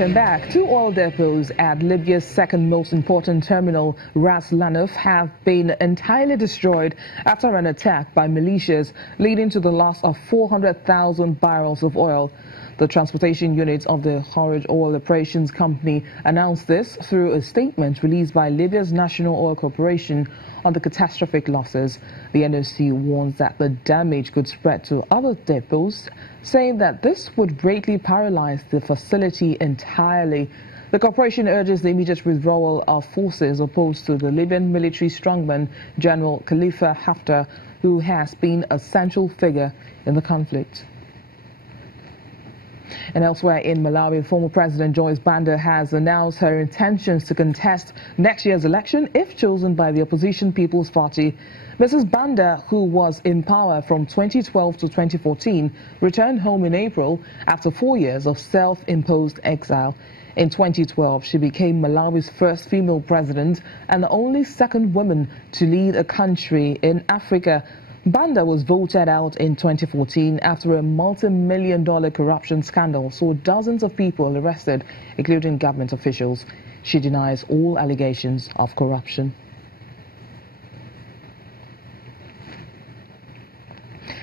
Welcome back. Two oil depots at Libya's second most important terminal, Ras Lanuf, have been entirely destroyed after an attack by militias, leading to the loss of 400,000 barrels of oil. The transportation unit of the Horage Oil Operations Company announced this through a statement released by Libya's National Oil Corporation on the catastrophic losses. The NOC warns that the damage could spread to other depots, saying that this would greatly paralyze the facility entirely. The corporation urges the immediate withdrawal of forces opposed to the Libyan military strongman General Khalifa Haftar, who has been a central figure in the conflict. And elsewhere in Malawi, former President Joyce Banda has announced her intentions to contest next year's election if chosen by the opposition People's Party. Mrs. Banda, who was in power from 2012 to 2014, returned home in April after 4 years of self-imposed exile. In 2012, she became Malawi's first female president and the only second woman to lead a country in Africa. Banda was voted out in 2014 after a multi-million-dollar corruption scandal saw dozens of people arrested, including government officials. She denies all allegations of corruption.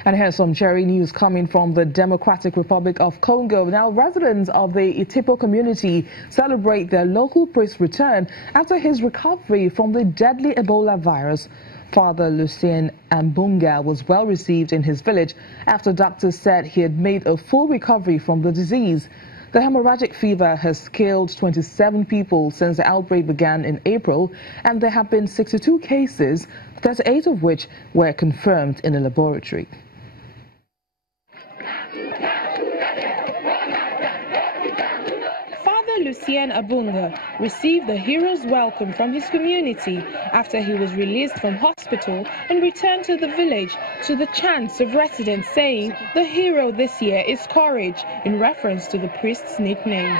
And here's some cherry news coming from the Democratic Republic of Congo. Now, residents of the Itipo community celebrate their local priest's return after his recovery from the deadly Ebola virus. Father Lucien Ambunga was well received in his village after doctors said he had made a full recovery from the disease. The hemorrhagic fever has killed 27 people since the outbreak began in April, and there have been 62 cases, 38 of which were confirmed in a laboratory. Lucien Abunga received the hero's welcome from his community after he was released from hospital and returned to the village, to the chants of residents saying the hero this year is Courage, in reference to the priest's nickname.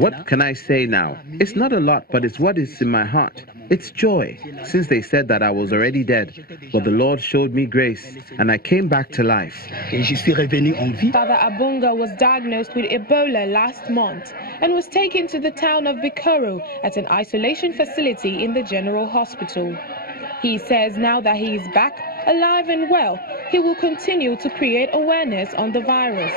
What can I say now? It's not a lot, but it's what is in my heart. It's joy, since they said that I was already dead, but the Lord showed me grace and I came back to life. Father Abunga was diagnosed with Ebola last month and was taken to the town of Bikoro at an isolation facility in the General Hospital. He says now that he is back, alive and well, he will continue to create awareness on the virus.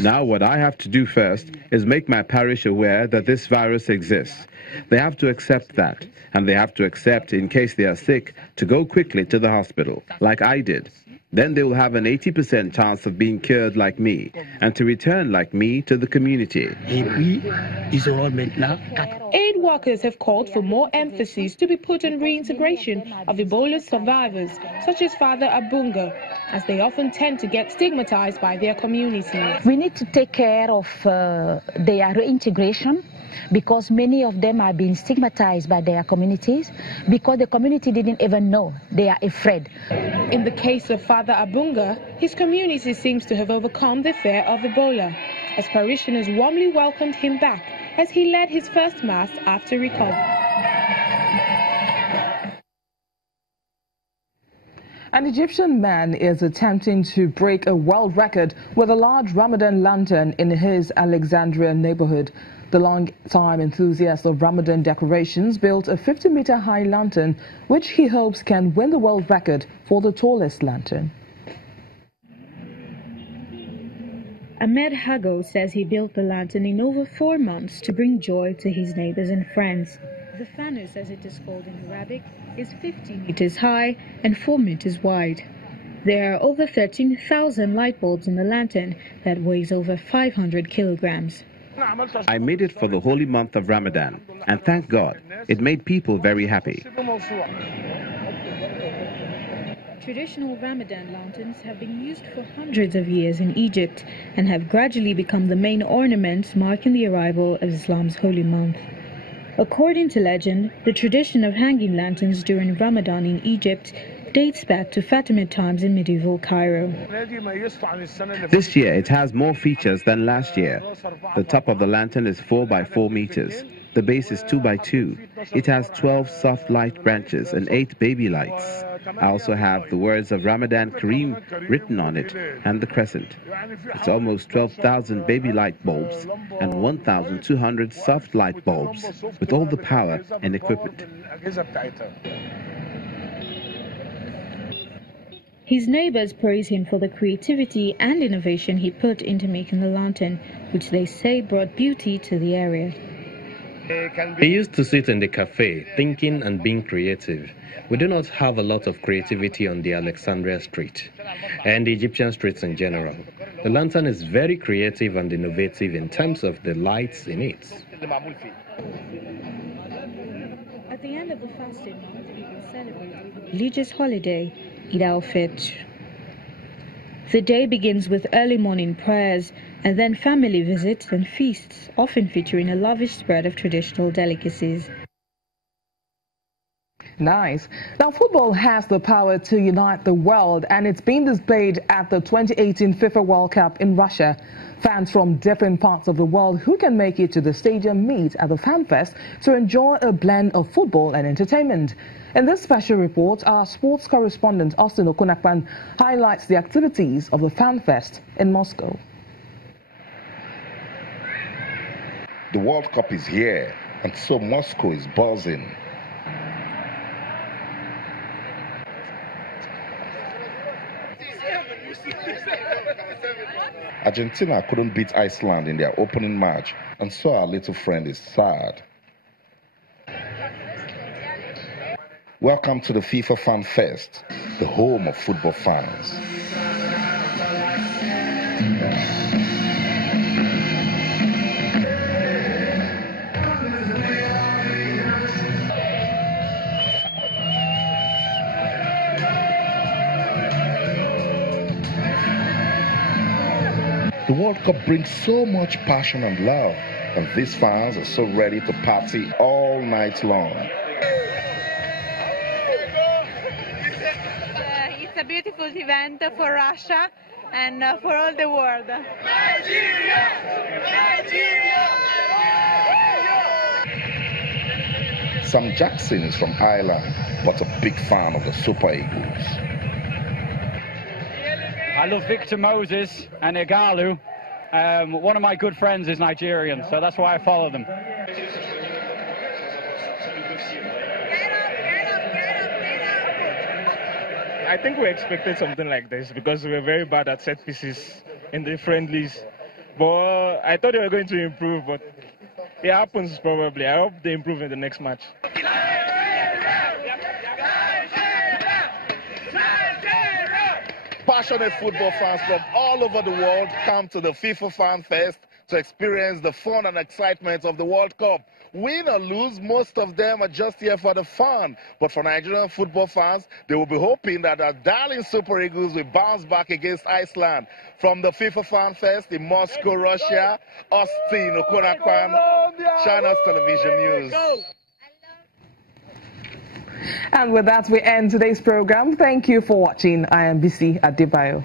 Now what I have to do first is make my parish aware that this virus exists. They have to accept that, and they have to accept, in case they are sick, to go quickly to the hospital, like I did. Then they will have an 80% chance of being cured like me, and to return like me to the community. Aid workers have called for more emphasis to be put on reintegration of Ebola survivors, such as Father Abunga, as they often tend to get stigmatized by their communities. We need to take care of their reintegration, because many of them are being stigmatized by their communities, because the community didn't even know. They are afraid. In the case of Father Abunga, his community seems to have overcome the fear of Ebola, as parishioners warmly welcomed him back as he led his first mass after recovery. An Egyptian man is attempting to break a world record with a large Ramadan lantern in his Alexandria neighborhood. The long-time enthusiast of Ramadan decorations built a 50-meter high lantern, which he hopes can win the world record for the tallest lantern. Ahmed Hago says he built the lantern in over 4 months to bring joy to his neighbors and friends. The fanus, as it is called in Arabic, is 50 meters high and 4 meters wide. There are over 13,000 light bulbs in the lantern that weighs over 500 kilograms. I made it for the holy month of Ramadan, and thank God, it made people very happy. Traditional Ramadan lanterns have been used for hundreds of years in Egypt and have gradually become the main ornaments marking the arrival of Islam's holy month. According to legend, the tradition of hanging lanterns during Ramadan in Egypt dates back to Fatimid times in medieval Cairo. This year it has more features than last year. The top of the lantern is 4 by 4 meters. The base is 2 by 2. It has 12 soft light branches and 8 baby lights. I also have the words of Ramadan Kareem written on it and the crescent. It's almost 12,000 baby light bulbs and 1,200 soft light bulbs with all the power and equipment. His neighbors praise him for the creativity and innovation he put into making the lantern, which they say brought beauty to the area. He used to sit in the cafe, thinking and being creative. We do not have a lot of creativity on the Alexandria Street and the Egyptian streets in general. The lantern is very creative and innovative in terms of the lights in it. At the end of the fasting month, people celebrate a religious holiday, Eid al-Fitr. The day begins with early morning prayers and then family visits and feasts, often featuring a lavish spread of traditional delicacies. Nice. Now, football has the power to unite the world, and it's been displayed at the 2018 FIFA World Cup in Russia. Fans from different parts of the world who can make it to the stadium meet at the Fan Fest to enjoy a blend of football and entertainment. In this special report, our sports correspondent Austin Okunakpan highlights the activities of the Fan Fest in Moscow. The World Cup is here, and so Moscow is buzzing. Argentina couldn't beat Iceland in their opening match, and so our little friend is sad. Welcome to the FIFA Fan Fest, the home of football fans. The World Cup brings so much passion and love, and these fans are so ready to party all night long. It's a beautiful event for Russia and for all the world. Sam Jackson is from Ireland, but a big fan of the Super Eagles. I love Victor Moses and Igalu. One of my good friends is Nigerian, so that's why I follow them. I think we expected something like this because we were very bad at set pieces in the friendlies. But I thought they were going to improve, but it happens probably. I hope they improve in the next match. Passionate football fans from all over the world come to the FIFA Fan Fest to experience the fun and excitement of the World Cup. Win or lose, most of them are just here for the fun. But for Nigerian football fans, they will be hoping that our darling Super Eagles will bounce back against Iceland. From the FIFA Fan Fest in Moscow, Russia, Austin Okunakpan, China's Television News. And with that, we end today's program. Thank you for watching. I am BC Adebayo.